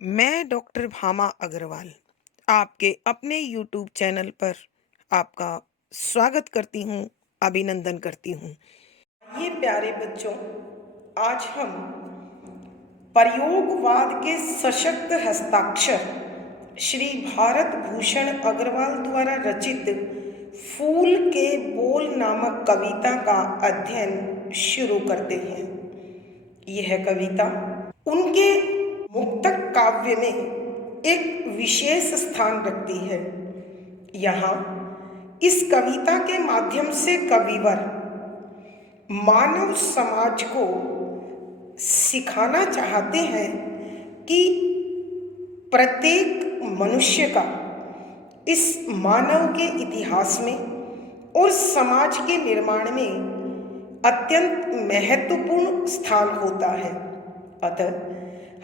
मैं डॉक्टर भामा अग्रवाल आपके अपने यूट्यूब चैनल पर आपका स्वागत करती हूँ, अभिनंदन करती हूँ। ये प्यारे बच्चों, आज हम प्रयोगवाद के सशक्त हस्ताक्षर श्री भारत भूषण अग्रवाल द्वारा रचित फूल के बोल नामक कविता का अध्ययन शुरू करते हैं। यह कविता उनके मुक्तक काव्य में एक विशेष स्थान रखती है। यहाँ इस कविता के माध्यम से कविवर मानव समाज को सिखाना चाहते हैं कि प्रत्येक मनुष्य का इस मानव के इतिहास में और समाज के निर्माण में अत्यंत महत्वपूर्ण स्थान होता है। अतः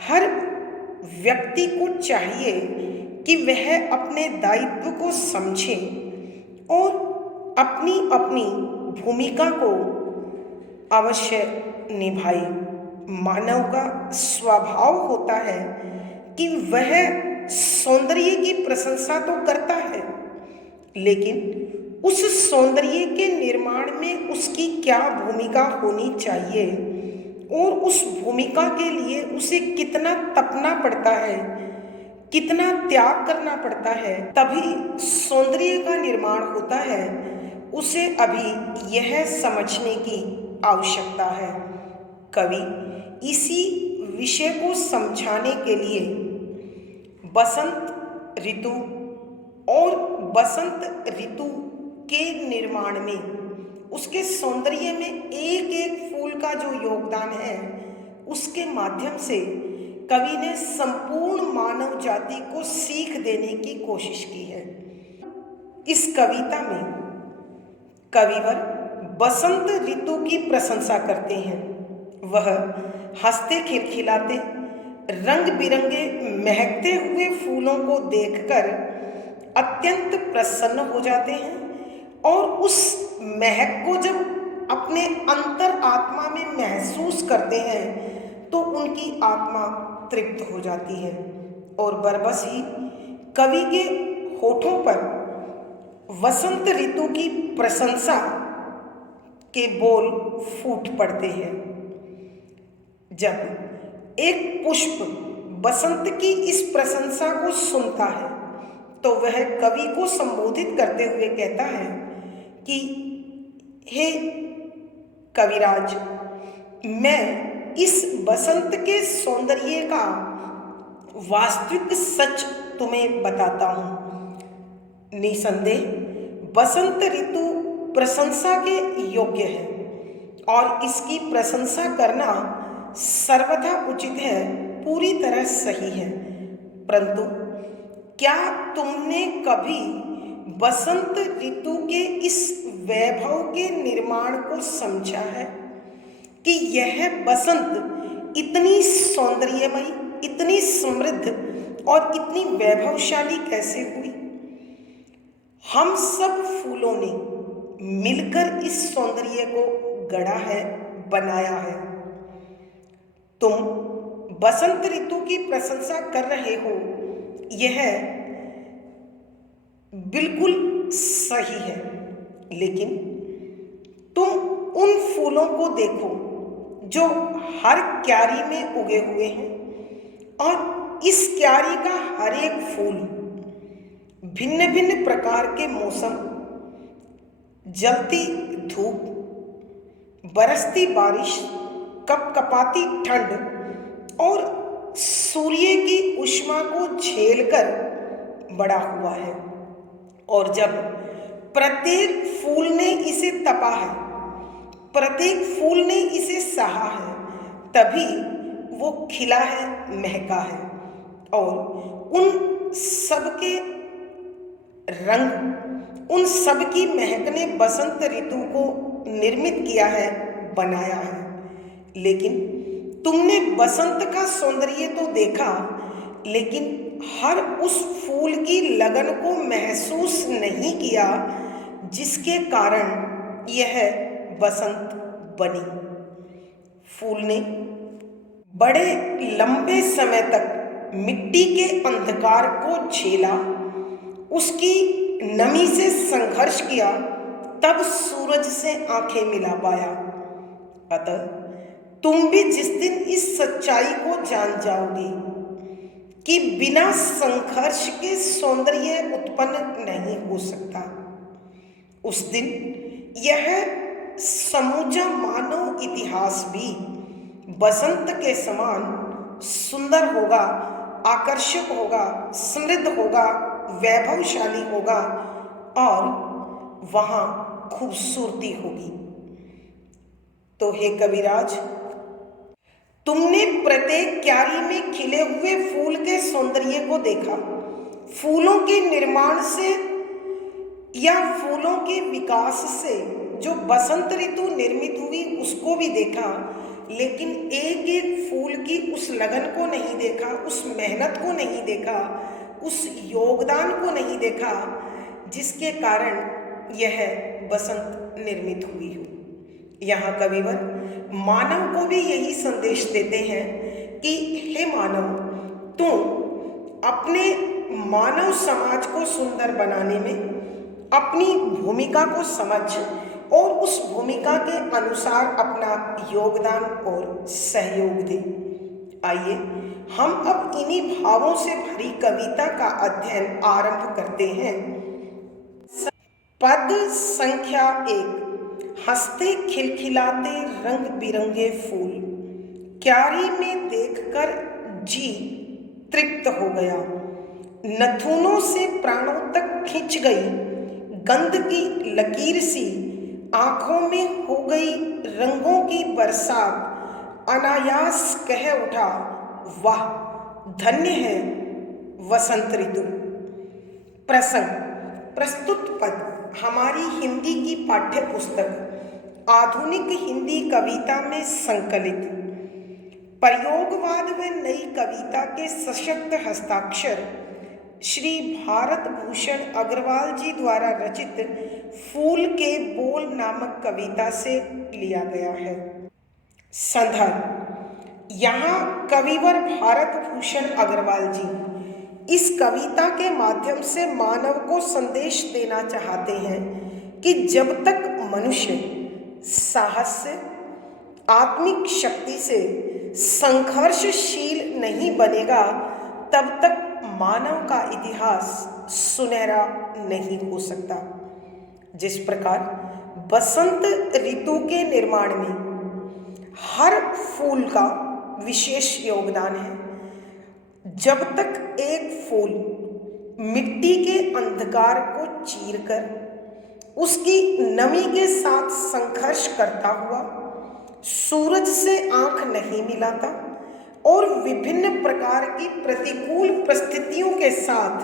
हर व्यक्ति को चाहिए कि वह अपने दायित्व को समझे और अपनी अपनी भूमिका को अवश्य निभाए। मानव का स्वभाव होता है कि वह सौंदर्य की प्रशंसा तो करता है, लेकिन उस सौंदर्य के निर्माण में उसकी क्या भूमिका होनी चाहिए और उस भूमिका के लिए उसे कितना तपना पड़ता है, कितना त्याग करना पड़ता है, तभी सौंदर्य का निर्माण होता है। उसे अभी यह समझने की आवश्यकता है। कवि इसी विषय को समझाने के लिए बसंत ऋतु और बसंत ऋतु के निर्माण में उसके सौंदर्य में एक एक फूल का जो योगदान है, उसके माध्यम से कवि ने संपूर्ण मानव जाति को सीख देने की कोशिश की है। इस कविता में कविवर बसंत ऋतु की प्रशंसा करते हैं। वह हंसते खिलखिलाते रंग बिरंगे महकते हुए फूलों को देखकर अत्यंत प्रसन्न हो जाते हैं और उस महक को जब अपने अंतर आत्मा में महसूस करते हैं तो उनकी आत्मा तृप्त हो जाती है और बरबस ही कवि के होठों पर वसंत ऋतु की प्रशंसा के बोल फूट पड़ते हैं। जब एक पुष्प बसंत की इस प्रशंसा को सुनता है तो वह कवि को संबोधित करते हुए कहता है कि हे कविराज, मैं इस बसंत के सौंदर्य का वास्तविक सच तुम्हें बताता हूँ। निसंदेह बसंत ऋतु प्रशंसा के योग्य है और इसकी प्रशंसा करना सर्वथा उचित है, पूरी तरह सही है। परंतु क्या तुमने कभी बसंत ऋतु के इस वैभव के निर्माण को समझा है कि यह बसंत इतनी सौंदर्यमयी, इतनी समृद्ध और इतनी वैभवशाली कैसे हुई? हम सब फूलों ने मिलकर इस सौंदर्य को गढ़ा है, बनाया है। तुम बसंत ऋतु की प्रशंसा कर रहे हो, यह बिल्कुल सही है, लेकिन तुम उन फूलों को देखो जो हर क्यारी में उगे हुए हैं और इस क्यारी का हर एक फूल भिन्न भिन्न प्रकार के मौसम, जलती धूप, बरसती बारिश, कपकपाती ठंड और सूर्य की ऊष्मा को झेलकर बड़ा हुआ है। और जब प्रत्येक फूल ने इसे तपा है, प्रत्येक फूल ने इसे सहा है, तभी वो खिला है, महका है और उन सबके रंग, उन सब की महक ने बसंत ऋतु को निर्मित किया है, बनाया है। लेकिन तुमने बसंत का सौंदर्य तो देखा, लेकिन हर उस फूल की लगन को महसूस नहीं किया जिसके कारण यह बसंत बनी। फूल ने बड़े लंबे समय तक मिट्टी के अंधकार को झेला, उसकी नमी से संघर्ष किया, तब सूरज से आंखें मिला पाया। अतः तुम भी जिस दिन इस सच्चाई को जान जाओगे कि बिना संघर्ष के सौंदर्य उत्पन्न नहीं हो सकता, उस दिन यह समूचा मानव इतिहास भी बसंत के समान सुंदर होगा, आकर्षक होगा, समृद्ध होगा, वैभवशाली होगा और वहाँ खूबसूरती होगी। तो हे कविराज, तुमने प्रत्येक क्यारी में खिले हुए फूल के सौंदर्य को देखा, फूलों के निर्माण से या फूलों के विकास से जो बसंत ऋतु निर्मित हुई उसको भी देखा, लेकिन एक एक फूल की उस लगन को नहीं देखा, उस मेहनत को नहीं देखा, उस योगदान को नहीं देखा जिसके कारण यह बसंत निर्मित हुई हो। यहाँ कविवर मानव को भी यही संदेश देते हैं कि हे मानव, तुम अपने मानव समाज को सुंदर बनाने में अपनी भूमिका को समझ और उस भूमिका के अनुसार अपना योगदान और सहयोग दे। आइए हम अब इन्हीं भावों से भरी कविता का अध्ययन आरंभ करते हैं। पद संख्या 1। हंसते खिलखिलाते रंग बिरंगे फूल, क्यारी में देखकर जी तृप्त हो गया, नथुनों से प्राणों तक खिंच गई गंध की लकीर सी, आंखों में हो गई रंगों की बरसात, अनायास कह उठा वाह धन्य है वसंत ऋतु। प्रसंग। प्रस्तुत पद हमारी हिंदी की पाठ्य पुस्तक आधुनिक हिंदी कविता में संकलित प्रयोगवाद व नई कविता के सशक्त हस्ताक्षर श्री भारत भूषण अग्रवाल जी द्वारा रचित फूल के बोल नामक कविता से लिया गया है। संदर्भ। यहाँ कविवर भारत भूषण अग्रवाल जी इस कविता के माध्यम से मानव को संदेश देना चाहते हैं कि जब तक मनुष्य साहस से, आत्मिक शक्ति से संघर्षशील नहीं बनेगा, तब तक मानव का इतिहास सुनहरा नहीं हो सकता। जिस प्रकार बसंत ऋतु के निर्माण में हर फूल का विशेष योगदान है, जब तक एक फूल मिट्टी के अंधकार को चीरकर उसकी नमी के साथ संघर्ष करता हुआ सूरज से आंख नहीं मिलाता और विभिन्न प्रकार की प्रतिकूल परिस्थितियों के साथ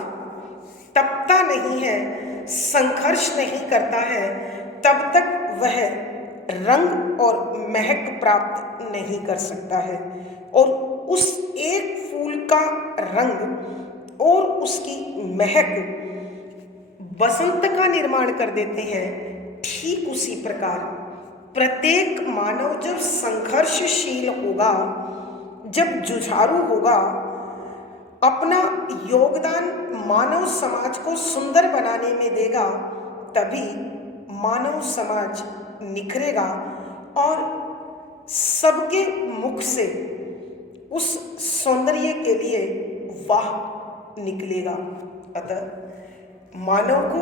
तपता नहीं है, संघर्ष नहीं करता है, तब तक वह रंग और महक प्राप्त नहीं कर सकता है। और उस एक फूल का रंग और उसकी महक बसंत का निर्माण कर देते हैं। ठीक उसी प्रकार प्रत्येक मानव जब संघर्षशील होगा, जब जुझारू होगा, अपना योगदान मानव समाज को सुंदर बनाने में देगा, तभी मानव समाज निखरेगा और सबके मुख से उस सौंदर्य के लिए वाह निकलेगा। अतः मानव को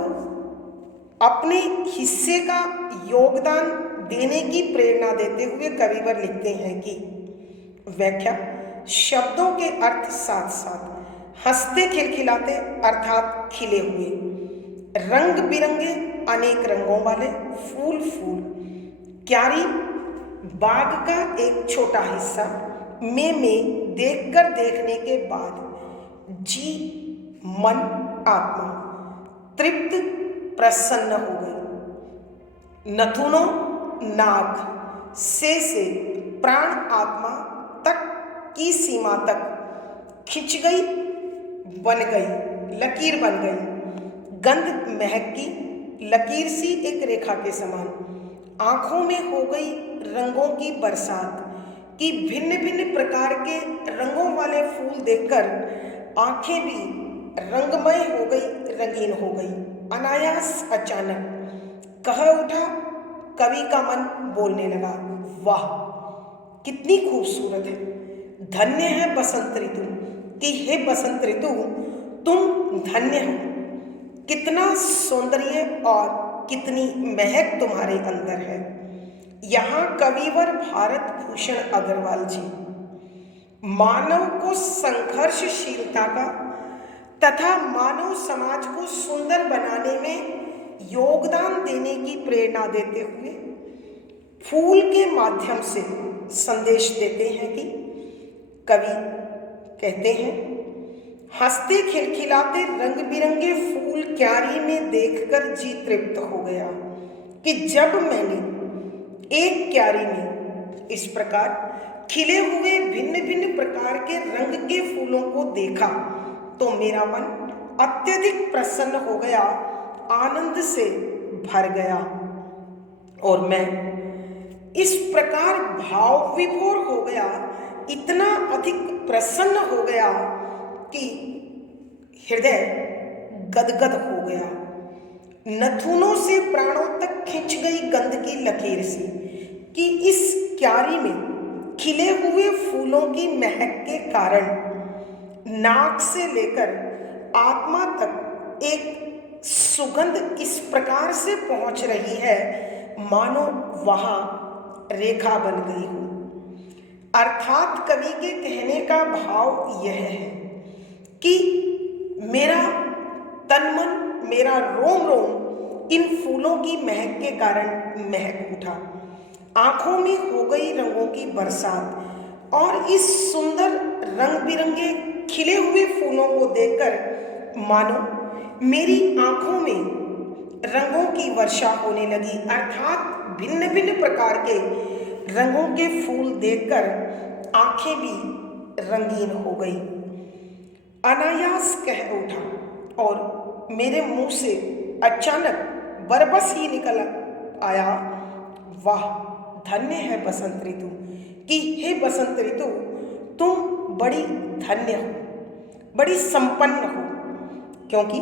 अपने हिस्से का योगदान देने की प्रेरणा देते हुए कविवर लिखते हैं कि व्याख्या। शब्दों के अर्थ साथ साथ हंसते खिलखिलाते अर्थात खिले हुए, रंग बिरंगे अनेक रंगों वाले फूल, क्यारी बाग का एक छोटा हिस्सा में देखकर देखने के बाद जी मन आत्मा तृप्त प्रसन्न हो गई। नथुनों नाक से प्राण आत्मा तक की सीमा तक खिंच गई, बन गई, लकीर बन गई। गंध महक की लकीर सी एक रेखा के समान, आंखों में हो गई रंगों की बरसात कि भिन्न भिन्न प्रकार के रंगों वाले फूल देखकर आंखें भी रंगमय हो गई, रंगीन हो गई। अनायास अचानक कह उठा कवि का मन बोलने लगा, वाह कितनी खूबसूरत है, धन्य है बसंत ऋतु। कि हे बसंत ऋतु, तुम धन्य हो, कितना सौंदर्य और कितनी महक तुम्हारे अंदर है। यहाँ कविवर भारत भूषण अग्रवाल जी मानव को संघर्षशीलता का तथा मानव समाज को सुंदर बनाने में योगदान देने की प्रेरणा देते हुए फूल के माध्यम से संदेश देते हैं। कि कवि कहते हैं, हंसते खिलखिलाते रंग बिरंगे फूल क्यारी में देखकर जी तृप्त हो गया। कि जब मैंने एक क्यारी में इस प्रकार खिले हुए भिन्न भिन्न प्रकार के रंग के फूलों को देखा तो मेरा मन अत्यधिक प्रसन्न हो गया, आनंद से भर गया और मैं इस प्रकार भाव विभोर हो गया, इतना अधिक प्रसन्न हो गया कि हृदय गदगद हो गया। नथुनों से प्राणों तक खिंच गई गंध की लकीर सी। कि इस क्यारी में खिले हुए फूलों की महक के कारण नाक से लेकर आत्मा तक एक सुगंध इस प्रकार से पहुंच रही है मानो वहां रेखा बन गई हो। अर्थात कवि के कहने का भाव यह है कि मेरा तन मन, मेरा रोम रोम इन फूलों की महक के कारण महक उठा, आंखों में हो गई रंगों की बरसात और इस सुंदर रंग बिरंगे खिले हुए फूलों को देखकर मानो मेरी आंखों में रंगों की वर्षा होने लगी। अर्थात भिन्न भिन्न प्रकार के रंगों के फूल देखकर आंखें भी रंगीन हो गई। अनायास कह उठा और मेरे मुंह से अचानक बरबस ही निकल आया, वाह धन्य है बसंत ऋतु। कि हे बसंत ऋतु, तुम बड़ी धन्य हो, बड़ी संपन्न हो, क्योंकि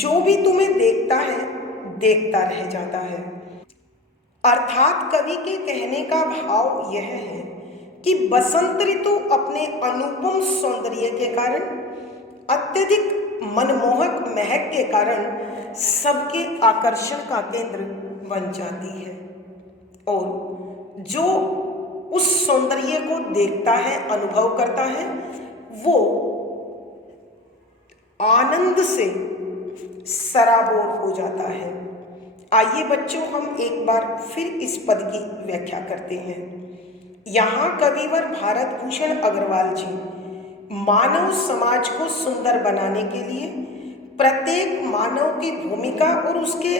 जो भी तुम्हें देखता है देखता रह जाता है। अर्थात कवि के कहने का भाव यह है कि बसंत ऋतु अपने अनुपम सौंदर्य के कारण, अत्यधिक मनमोहक महक के कारण सबके आकर्षण का केंद्र बन जाती है और जो उस सौंदर्य को देखता है, अनुभव करता है, वो आनंद से सराबोर हो जाता है। आइए बच्चों, हम एक बार फिर इस पद की व्याख्या करते हैं। यहाँ कविवर भारत भूषण अग्रवाल जी मानव समाज को सुंदर बनाने के लिए प्रत्येक मानव की भूमिका और उसके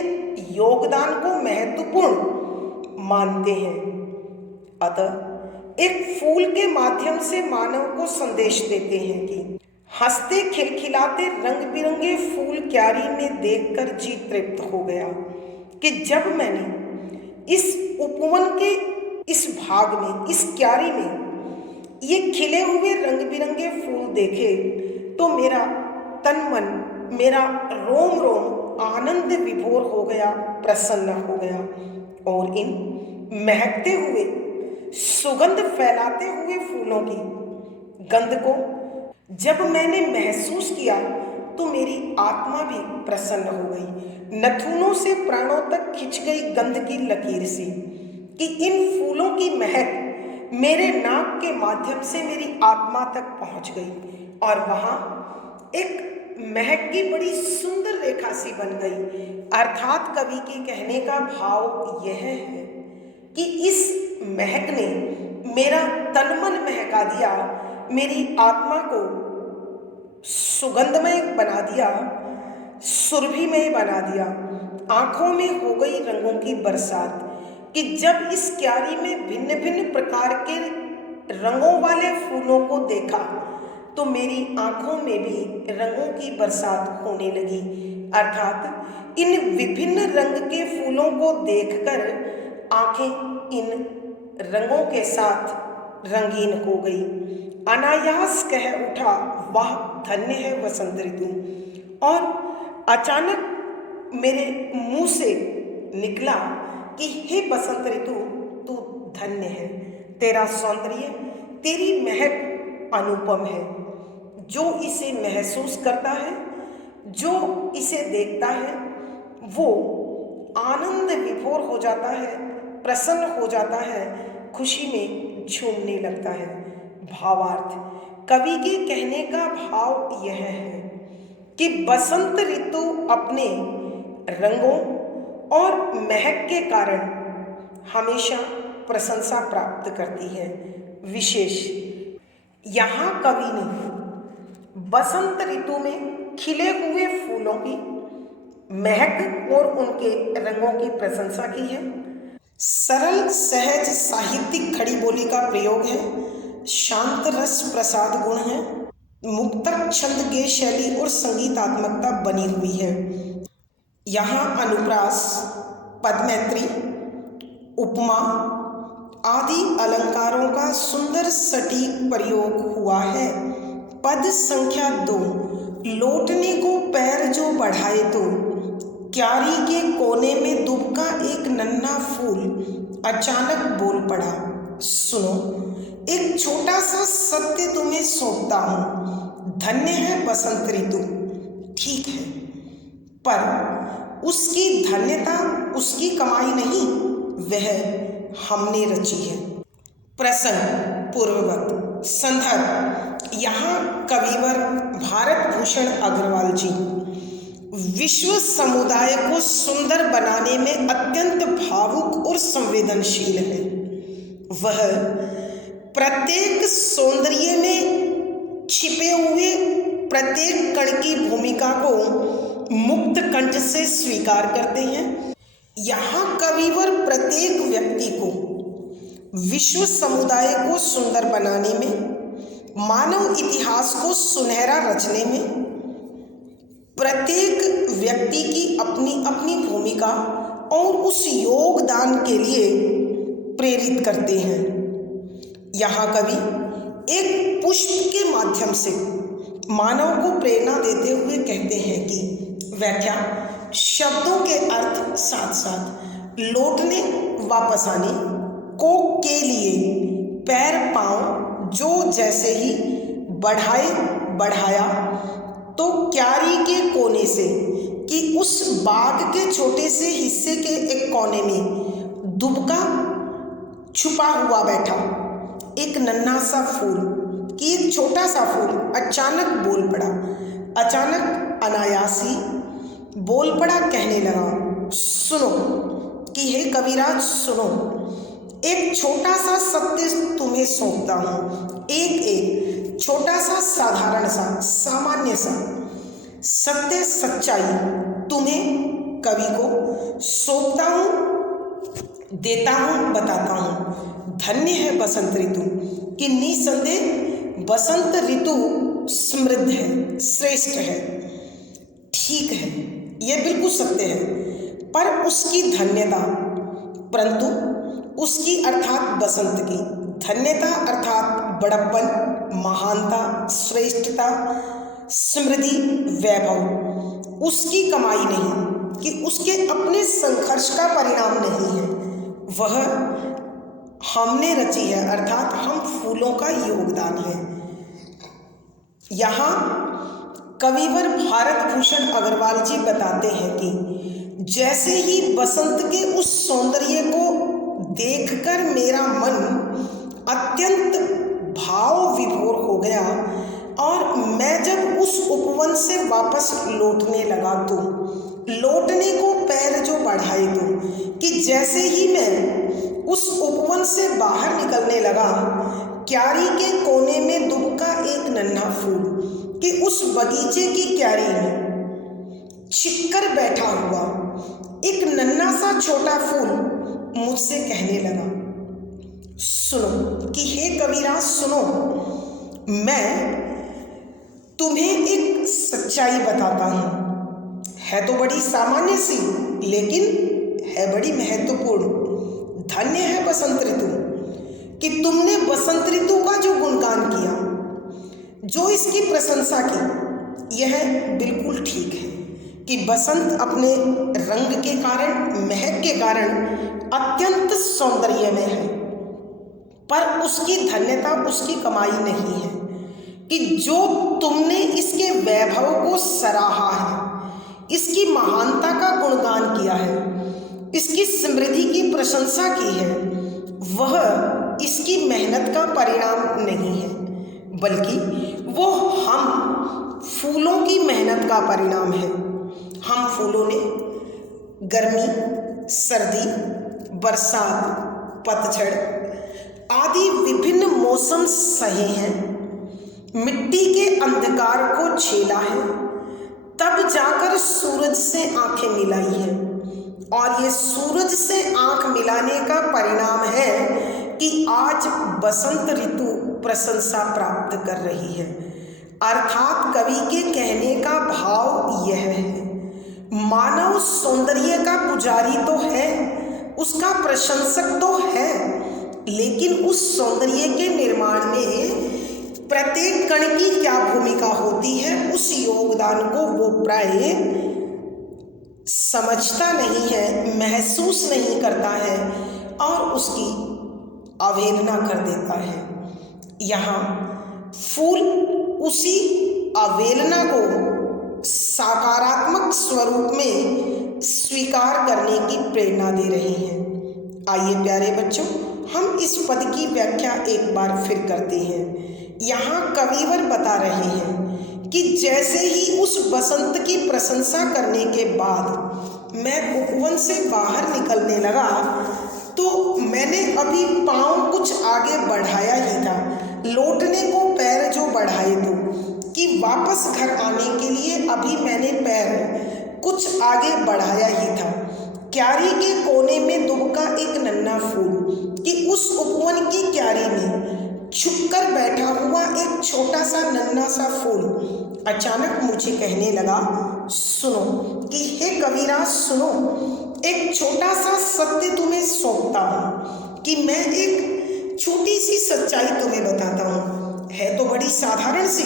योगदान को महत्वपूर्ण मानते हैं। अतः एक फूल के माध्यम से मानव को संदेश देते हैं कि हंसते खिलखिलाते रंग बिरंगे फूल क्यारी में देखकर जी तृप्त हो गया। कि जब मैंने इस उपवन के इस भाग में, इस क्यारी में ये खिले हुए रंग बिरंगे फूल देखे तो मेरा तन मन, मेरा रोम रोम आनंद विभोर हो गया, प्रसन्न हो गया और इन महकते हुए, सुगंध फैलाते हुए फूलों की गंध को जब मैंने महसूस किया तो मेरी आत्मा भी प्रसन्न हो गई। नथुनों से प्राणों तक खिंच गई गंध की लकीर सी। कि इन फूलों की महक मेरे नाक के माध्यम से मेरी आत्मा तक पहुंच गई और वहां एक महक की बड़ी सुंदर रेखा सी बन गई। अर्थात कवि के कहने का भाव यह है कि इस महक ने मेरा तन मन महका दिया, मेरी आत्मा को सुगंधमय बना दिया, सुरभिमय बना दिया, आंखों में हो गई रंगों की बरसात। कि जब इस क्यारी में भिन्न भिन्न प्रकार के रंगों वाले फूलों को देखा तो मेरी आंखों में भी रंगों की बरसात होने लगी। अर्थात इन विभिन्न रंग के फूलों को देखकर आंखें इन रंगों के साथ रंगीन हो गई। अनायास कह उठा, वाह धन्य है वसंत ऋतु। और अचानक मेरे मुंह से निकला कि हे बसंत ऋतु, तू धन्य है। तेरा सौंदर्य, तेरी महक अनुपम है। जो इसे महसूस करता है, जो इसे देखता है, वो आनंद विभोर हो जाता है, प्रसन्न हो जाता है, खुशी में झूमने लगता है। भावार्थ, कवि के कहने का भाव यह है कि बसंत ऋतु अपने रंगों और महक के कारण हमेशा प्रशंसा प्राप्त करती है। विशेष यहाँ कवि ने बसंत ऋतु में खिले हुए फूलों की महक और उनके रंगों की प्रशंसा की है। सरल सहज साहित्यिक खड़ी बोली का प्रयोग है, शांत रस प्रसाद गुण है, मुक्तक छंद के शैली और संगीतात्मकता बनी हुई है। यहाँ अनुप्रास, पदमैत्री, उपमा आदि अलंकारों का सुंदर सटीक प्रयोग हुआ है। पद संख्या 2, लौटने को पैर जो बढ़ाए तो, क्यारी के कोने में दुबका एक नन्हा फूल अचानक बोल पड़ा। सुनो, एक छोटा सा सत्य तुम्हें सौंपता हूँ, धन्य है बसंत ऋतु। ठीक है, पर उसकी धन्यता उसकी कमाई नहीं, वह हमने रची है। प्रसंग पूर्ववत। संदर्भ, यहाँ कविवर भारत भूषण अग्रवाल जी विश्व समुदाय को सुंदर बनाने में अत्यंत भावुक और संवेदनशील है। वह प्रत्येक सौंदर्य में छिपे हुए प्रत्येक कण की भूमिका को मुक्त कंठ से स्वीकार करते हैं। यहाँ कविवर प्रत्येक व्यक्ति को विश्व समुदाय को सुंदर बनाने में, मानव इतिहास को सुनहरा रचने में प्रत्येक व्यक्ति की अपनी अपनी भूमिका और उस योगदान के लिए प्रेरित करते हैं। यहाँ कवि एक पुष्प के माध्यम से मानव को प्रेरणा देते हुए कहते हैं कि व्याख्या, शब्दों के अर्थ साथ साथ लौटने, वापस आने को के लिए पैर पांव जो जैसे ही बढ़ाया तो क्यारी के कोने से कि उस बाग के छोटे से हिस्से के एक कोने में दुबका छुपा हुआ बैठा एक नन्हा सा फूल कि एक छोटा सा फूल अचानक बोल पड़ा। अचानक अनायासी बोल पड़ा, कहने लगा, सुनो कि हे कविराज सुनो, एक छोटा सा सत्य तुम्हें सौंपता हूँ। एक छोटा सा साधारण सा सामान्य सा सत्य सच्चाई तुम्हें कवि को सौंपता हूँ, देता हूँ, बताता हूँ। धन्य है बसंत ऋतु कि निसंदेह बसंत ऋतु समृद्ध है, श्रेष्ठ है। ठीक है, यह बिल्कुल सत्य है, पर उसकी धन्यता, परंतु उसकी अर्थात बसंत की धन्यता अर्थात बड़प्पन, महानता, श्रेष्ठता, समृद्धि, वैभव उसकी कमाई नहीं कि उसके अपने संघर्ष का परिणाम नहीं है, वह हमने रची है अर्थात हम फूलों का योगदान है। यहाँ कविवर भारत भूषण अग्रवाल जी बताते हैं कि जैसे ही बसंत के उस सौंदर्य को देखकर मेरा मन अत्यंत भाव विभोर हो गया और मैं जब उस उपवन से वापस लौटने लगा तो लौटने को पैर जो बढ़ाए तो कि जैसे ही मैं उस उपवन से बाहर निकलने लगा, क्यारी के कोने में दुबका एक नन्हा फूल कि उस बगीचे की क्यारी में छिपकर बैठा हुआ एक नन्हा सा छोटा फूल मुझसे कहने लगा, सुनो कि हे कबीरा सुनो, मैं तुम्हें एक सच्चाई बताता हूँ। है तो बड़ी सामान्य सी लेकिन है बड़ी महत्वपूर्ण। धन्य है बसंत ऋतु कि तुमने बसंत ऋतु का जो गुणगान किया, जो इसकी प्रशंसा की, यह बिल्कुल ठीक है कि बसंत अपने रंग के कारण, महक के कारण अत्यंत सौंदर्य में है, पर उसकी धन्यता उसकी कमाई नहीं है कि जो तुमने इसके वैभव को सराहा है, इसकी महानता का गुणगान किया है, इसकी समृद्धि की प्रशंसा की है, वह इसकी मेहनत का परिणाम नहीं है, बल्कि वो हम फूलों की मेहनत का परिणाम है। हम फूलों ने गर्मी, सर्दी, बरसात, पतझड़ आदि विभिन्न मौसम सहे हैं, मिट्टी के अंधकार को झेला है, तब जाकर सूरज से आंखें मिलाई है, और ये सूरज से आंख मिलाने का परिणाम है कि आज बसंत ऋतु प्रशंसा प्राप्त कर रही है। अर्थात कवि के कहने का भाव यह है, मानव सौंदर्य का पुजारी तो है, उसका प्रशंसक तो है, लेकिन उस सौंदर्य के निर्माण में प्रत्येक कण की क्या भूमिका होती है, उस योगदान को वो प्राय समझता नहीं है, महसूस नहीं करता है और उसकी अवहेलना कर देता है। यहाँ फूल उसी अवहेलना को सकारात्मक स्वरूप में स्वीकार करने की प्रेरणा दे रहे हैं। आइए प्यारे बच्चों, हम इस पद की व्याख्या एक बार फिर करते हैं। यहाँ कविवर बता रहे हैं कि जैसे ही उस बसंत की प्रशंसा करने के बाद मैं उपवन से बाहर निकलने लगा, तो मैंने अभी पाँव कुछ आगे बढ़ाया ही था, लौटने को पैर जो बढ़ाए थे कि वापस घर आने के लिए अभी मैंने पैर कुछ आगे बढ़ाया ही था, क्यारी के कोने में दुबका एक नन्हा फूल कि उस उपवन की क्यारी में छुपकर बैठा हुआ एक छोटा सा नन्हा सा फूल अचानक मुझे कहने लगा, सुनो, कि हे कबीरा सुनो, एक छोटा सा सत्य तुम्हें सौंपता हूँ कि मैं एक छोटी सी सच्चाई तुम्हें बताता हूँ। है तो बड़ी साधारण सी,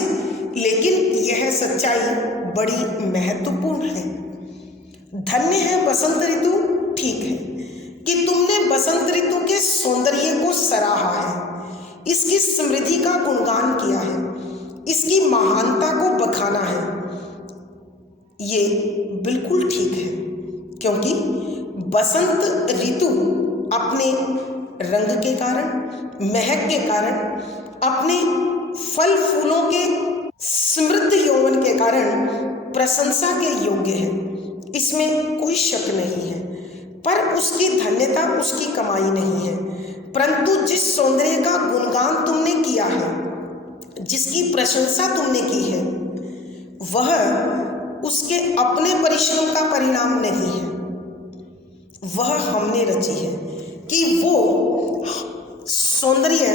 लेकिन यह सच्चाई बड़ी महत्वपूर्ण है। धन्य है बसंत ऋतु, ठीक है कि तुमने बसंत ऋतु के सौंदर्य को सराहा है, इसकी समृद्धि का गुणगान किया है, इसकी महानता को बखाना है। ये बिल्कुल ठीक है, क्योंकि बसंत ऋतु अपने रंग के कारण, महक के कारण, अपने फल फूलों के समृद्ध यौवन के कारण प्रशंसा के योग्य है, इसमें कोई शक नहीं है। पर उसकी धन्यता उसकी कमाई नहीं है, परंतु जिस सौंदर्य का गुणगान तुमने किया है, जिसकी प्रशंसा तुमने की है, वह उसके अपने परिश्रम का परिणाम नहीं है, वह हमने रची है कि वो सौंदर्य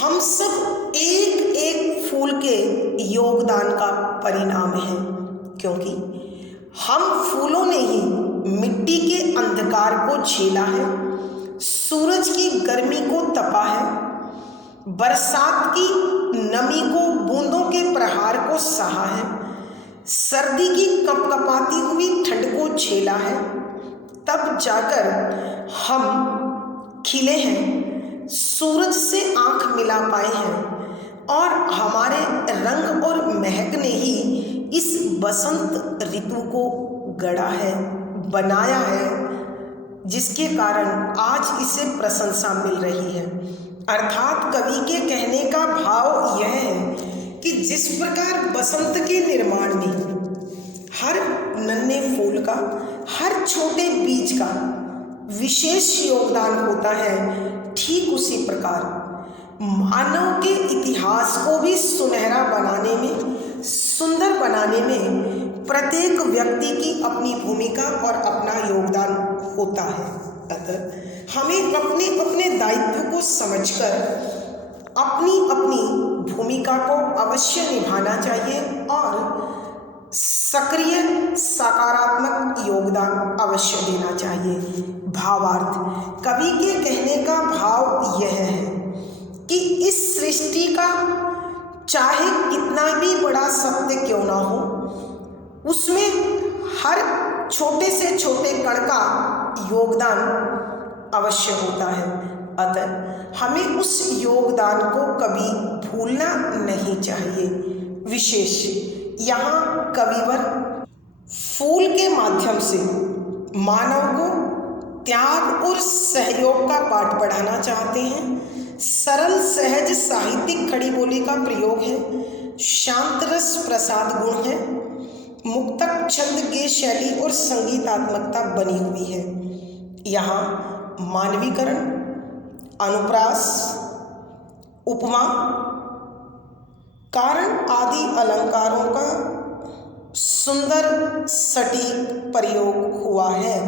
हम सब एक एक फूल के योगदान का परिणाम है, क्योंकि हम फूलों ने ही मिट्टी के अंधकार को झेला है, सूरज की गर्मी को तपा है, बरसात की नमी को, बूंदों के प्रहार को सहा है, सर्दी की कपकपाती हुई ठंड को झेला है, तब जाकर हम खिले हैं, सूरज से आंख मिला पाए हैं, और हमारे रंग और महक ने ही इस बसंत ऋतु को गढ़ा है, बनाया है, जिसके कारण आज इसे प्रशंसा मिल रही है। अर्थात कवि के कहने का भाव यह है कि जिस प्रकार बसंत के निर्माण में हर नन्हे फूल का, हर छोटे बीज का विशेष योगदान होता है, ठीक उसी प्रकार मानव के इतिहास को भी सुनहरा बनाने में, सुंदर बनाने में प्रत्येक व्यक्ति की अपनी भूमिका और अपना योगदान होता है। अतः हमें अपने अपने दायित्व को समझकर अपनी अपनी भूमिका को अवश्य निभाना चाहिए और सक्रिय सकारात्मक योगदान अवश्य देना चाहिए। भावार्थ, कवि के कहने का भाव यह है कि इस सृष्टि का चाहे कितना भी बड़ा सत्य क्यों ना हो, उसमें हर छोटे से छोटे कण का योगदान अवश्य होता है। अतः हमें उस योगदान को कभी भूलना नहीं चाहिए। विशेष यहाँ कविवर फूल के माध्यम से मानव को त्याग और सहयोग का पाठ पढ़ाना चाहते हैं। सरल सहज साहित्यिक खड़ी बोली का प्रयोग है, शांत रस प्रसाद गुण है, मुक्तक छंद गे शैली और संगीतात्मकता बनी हुई है। यहाँ मानवीकरण, अनुप्रास, उपमा, कारण आदि अलंकारों का सुंदर सटीक प्रयोग हुआ है।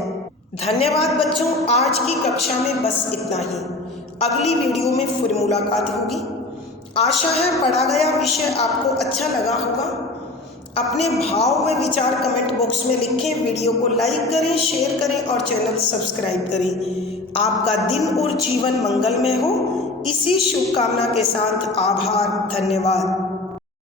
धन्यवाद बच्चों, आज की कक्षा में बस इतना ही। अगली वीडियो में फिर मुलाकात होगी। आशा है पढ़ा गया विषय आपको अच्छा लगा होगा। अपने भाव व विचार कमेंट बॉक्स में लिखें। वीडियो को लाइक करें, शेयर करें और चैनल सब्सक्राइब करें। आपका दिन और जीवन मंगलमय हो, इसी शुभकामना के साथ आभार। धन्यवाद।